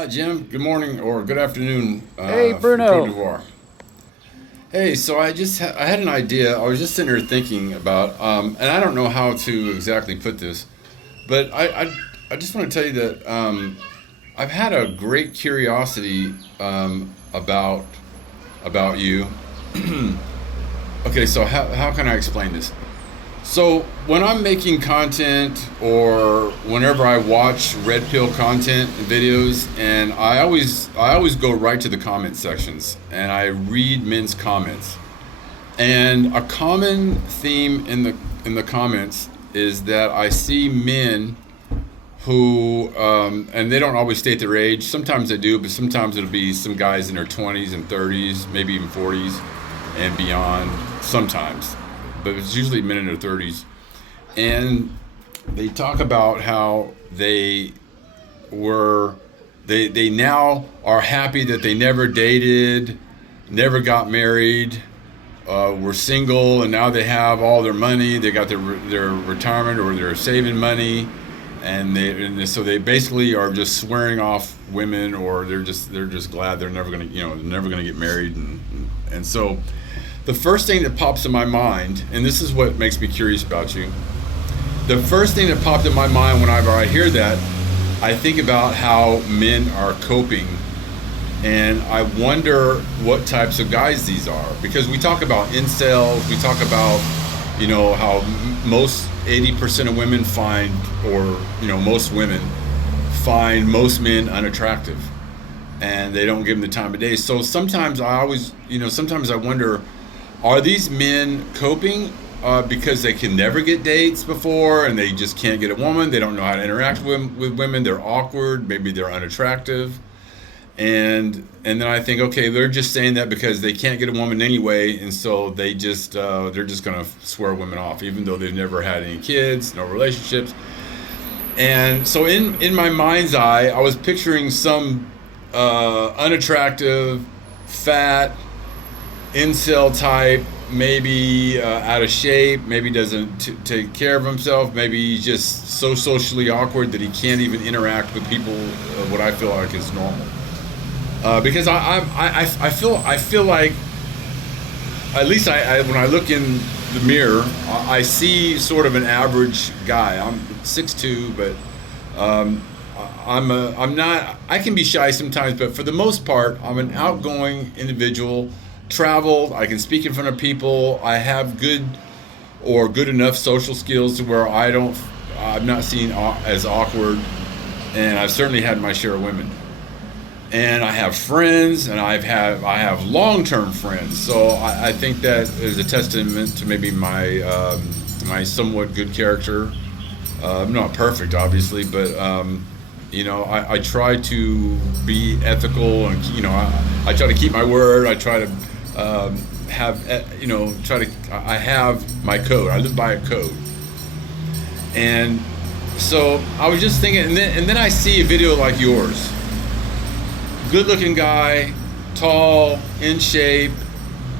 Hi, Jim. Good morning or good afternoon Hey, from Cote Bruno. d'Ivoire. Hey, so I had an idea. I was just sitting here thinking about, and I don't know how to exactly put this, but I just want to tell you that I've had a great curiosity about you. Okay, so how can I explain this? So when I'm making content or whenever I watch red pill content videos, and I always go right to the comment sections and I read men's comments. And a common theme in the comments is that I see men who and they don't always state their age. Sometimes they do, but sometimes it'll be some guys in their 20s and 30s, maybe even 40s and beyond. Sometimes, but it's usually men in their 30s, and they talk about how were they now are happy that they never dated, never got married, were single, and now they have all their money. They got their retirement or their saving money, so they basically are just swearing off women, or they're just glad they're never gonna never gonna get married, and so the first thing that pops in my mind, and this is what makes me curious about you. The first thing that popped in my mind whenever I hear that, I think about how men are coping, and I wonder what types of guys these are. Because we talk about incels, we talk about, how most 80% of women find, or, most women find most men unattractive, and they don't give them the time of day. So sometimes I wonder, are these men coping because they can never get dates before and they just can't get a woman? They don't know how to interact with women. They're awkward. Maybe they're unattractive. And then I think, okay, they're just saying that because they can't get a woman anyway, and so they're just gonna swear women off, even though they've never had any kids, no relationships. And so in my mind's eye, I was picturing some unattractive, fat, incel type, maybe out of shape, maybe doesn't take care of himself, maybe he's just so socially awkward that he can't even interact with people, what I feel like is normal. Because I feel like, at least when I look in the mirror, I see sort of an average guy. I'm 6'2", but I'm not. I can be shy sometimes, but for the most part, I'm an outgoing individual. Traveled. I can speak in front of people. I have good enough social skills to where I'm not seen as awkward, and I've certainly had my share of women. And I have friends, and I have long-term friends. So I think that is a testament to maybe my somewhat good character. I'm not perfect, obviously, but I try to be ethical, and I try to keep my word. I try to have try to. I have my code. I live by a code, and so I was just thinking, and then I see a video like yours. Good looking guy, tall, in shape,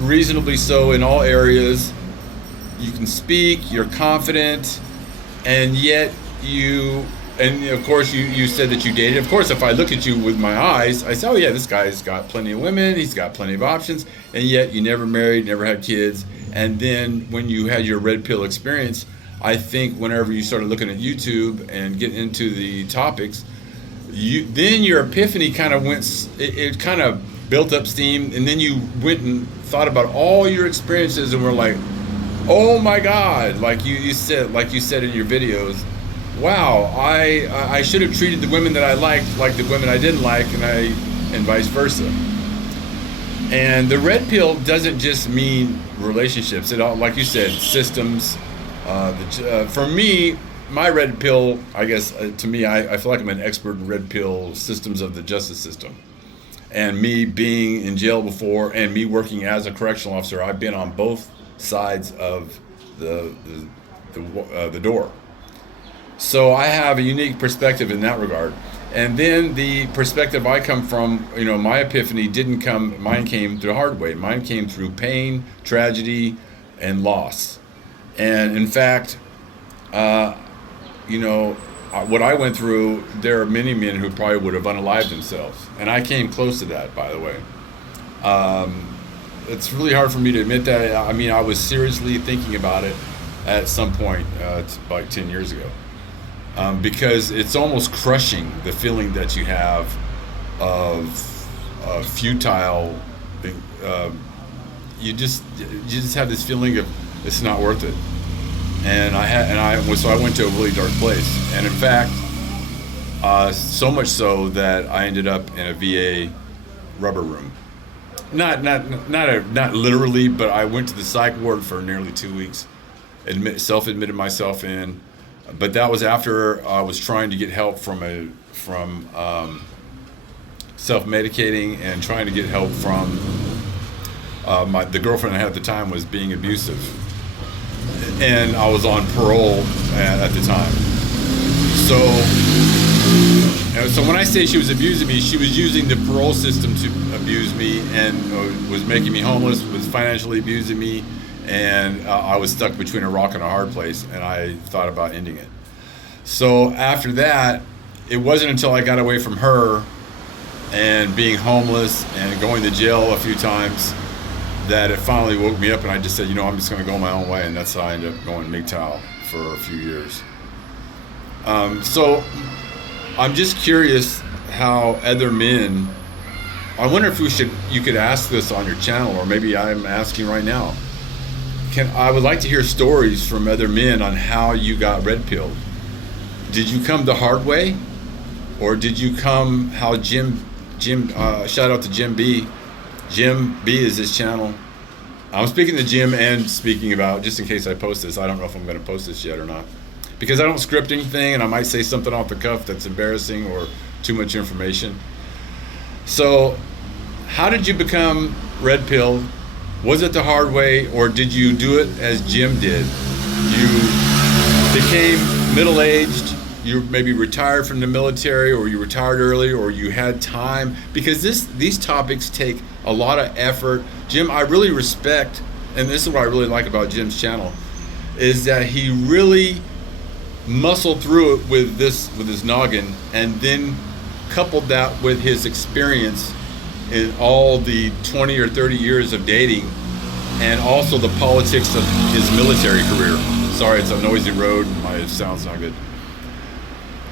reasonably so in all areas. You can speak, you're confident, and yet and of course you said that you dated. Of course, if I look at you with my eyes, I say, oh yeah, this guy's got plenty of women, he's got plenty of options, and yet you never married, never had kids. And then when you had your red pill experience, I think whenever you started looking at YouTube and getting into the topics, then your epiphany kind of went. It kind of built up steam, and then you went and thought about all your experiences, and were like, "Oh my God!" Like you said in your videos, "Wow, I should have treated the women that I liked like the women I didn't like, and vice versa." And the red pill doesn't just mean relationships. It all, like you said, systems. For me, my red pill, I guess, to me, I feel like I'm an expert in red pill systems of the justice system. And me being in jail before, and me working as a correctional officer, I've been on both sides of the the door. So I have a unique perspective in that regard. And then the perspective I come from, my epiphany didn't come, mine came the hard way. Mine came through pain, tragedy, and loss. And in fact, uh, you know, what I went through, there are many men who probably would have unalived themselves, and I came close to that, by the way. It's really hard for me to admit that. I mean, I was seriously thinking about it at some point, like 10 years ago, because it's almost crushing, the feeling that you have of futile. You just have this feeling of it's not worth it. So I went to a really dark place, and in fact, so much so that I ended up in a VA rubber room. Not literally, but I went to the psych ward for nearly 2 weeks. Self-admitted myself in, but that was after I was trying to get help from self-medicating and trying to get help from the girlfriend I had at the time was being abusive, and I was on parole at the time. So when I say she was abusing me, she was using the parole system to abuse me, and was making me homeless, was financially abusing me, and I was stuck between a rock and a hard place, and I thought about ending it. So after that, it wasn't until I got away from her and being homeless and going to jail a few times that it finally woke me up, and I just said, I'm just going to go my own way, and that's how I ended up going MGTOW for a few years. So I'm just curious how other men, I wonder if you could ask this on your channel, or maybe I'm asking right now. I would like to hear stories from other men on how you got red pilled. Did you come the hard way, or did you come how Jim? Shout out to Jim B. Jim B is his channel. I'm speaking to Jim and speaking about, just in case I post this, I don't know if I'm going to post this yet or not, because I don't script anything, and I might say something off the cuff that's embarrassing or too much information. So, how did you become red pilled? Was it the hard way, or did you do it as Jim did? You became middle-aged, you maybe retired from the military, or you retired early, or you had time, because these topics take a lot of effort. Jim, I really respect, and this is what I really like about Jim's channel, is that he really muscled through it with his noggin, and then coupled that with his experience in all the 20 or 30 years of dating, and also the politics of his military career. Sorry, it's a noisy road, my sound's not good.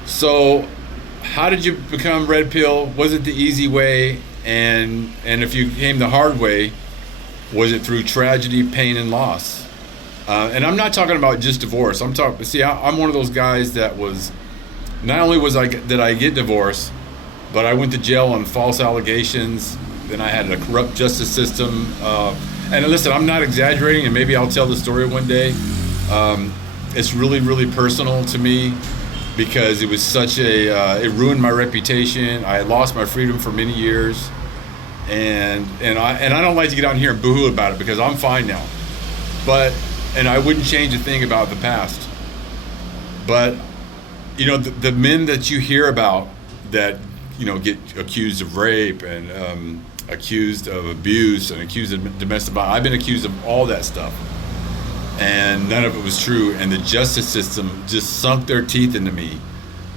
So, how did you become red pill? Was it the easy way? And if you came the hard way, was it through tragedy, pain, and loss? And I'm not talking about just divorce. I'm one of those guys that was, not only did I get divorced, but I went to jail on false allegations. Then I had a corrupt justice system. And listen, I'm not exaggerating, and maybe I'll tell the story one day. It's really, really personal to me, because it was it ruined my reputation. I had lost my freedom for many years, and I don't like to get out here and boo-hoo about it, because I'm fine now. And I wouldn't change a thing about the past. But the men that you hear about that get accused of rape and accused of abuse and accused of domestic violence, I've been accused of all that stuff, and none of it was true. And the justice system just sunk their teeth into me,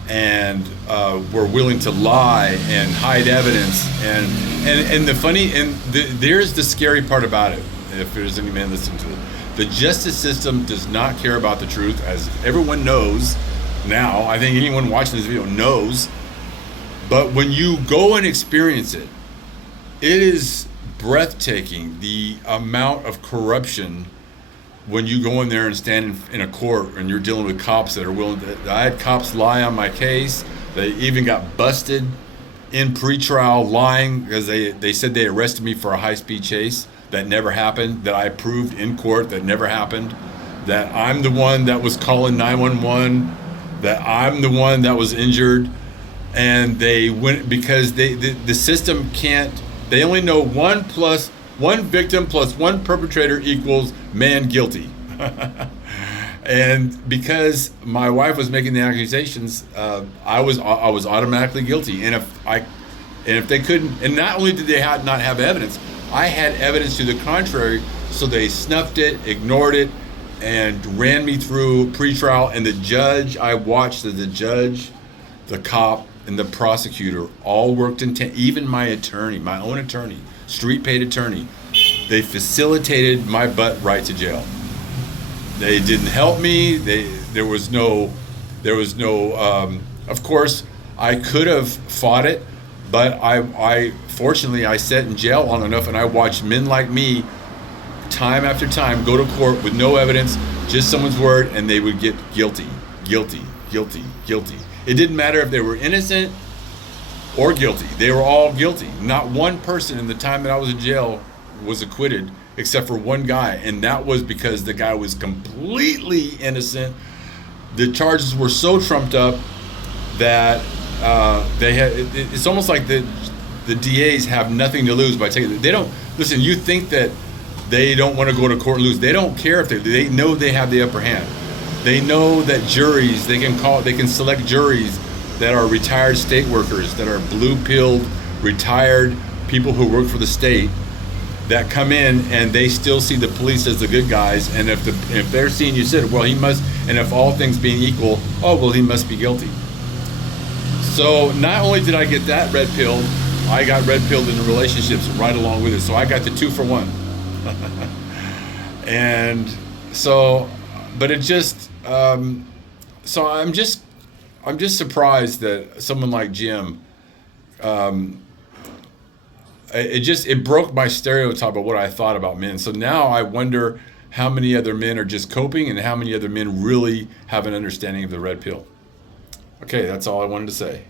and were willing to lie and hide evidence. And there's the scary part about it. If there's any man listening to it, the justice system does not care about the truth, as everyone knows now. I think anyone watching this video knows. But when you go and experience it, it is breathtaking, the amount of corruption when you go in there and stand in a court and you're dealing with cops that are willing to. I had cops lie on my case. They even got busted in pretrial lying, because they said they arrested me for a high-speed chase that never happened, that I proved in court that never happened, that I'm the one that was calling 911, that I'm the one that was injured. And they went, because the system can't, they only know one victim plus one perpetrator equals man guilty. And because my wife was making the accusations, I was automatically guilty. And if they couldn't, and not only did they not have evidence, I had evidence to the contrary, so they snuffed it, ignored it, and ran me through pretrial. And the judge, I watched the judge, the cop, and the prosecutor all worked in even my attorney, my own attorney, street paid attorney. They facilitated my butt right to jail. They didn't help me. There was no. Of course, I could have fought it, but I fortunately I sat in jail long enough, and I watched men like me, time after time, go to court with no evidence, just someone's word, and they would get guilty, guilty, guilty, guilty. It didn't matter if they were innocent or guilty. They were all guilty. Not one person in the time that I was in jail was acquitted, except for one guy, and that was because the guy was completely innocent. The charges were so trumped up that they had. It's almost like the DAs have nothing to lose by taking. They don't listen. You think that they don't want to go to court and lose? They don't care if they know they have the upper hand. They know that juries they can select juries that are retired state workers, that are blue-pilled, retired people who work for the state, that come in and they still see the police as the good guys. And if they're seeing you sit, well, he must. And if all things being equal, oh well, he must be guilty. So not only did I get that red pill, I got red pilled in the relationships right along with it. So I got the 2 for 1. And so, but it just. So I'm just surprised that someone like Jim, it broke my stereotype of what I thought about men. So now I wonder how many other men are just coping and how many other men really have an understanding of the red pill. Okay, that's all I wanted to say.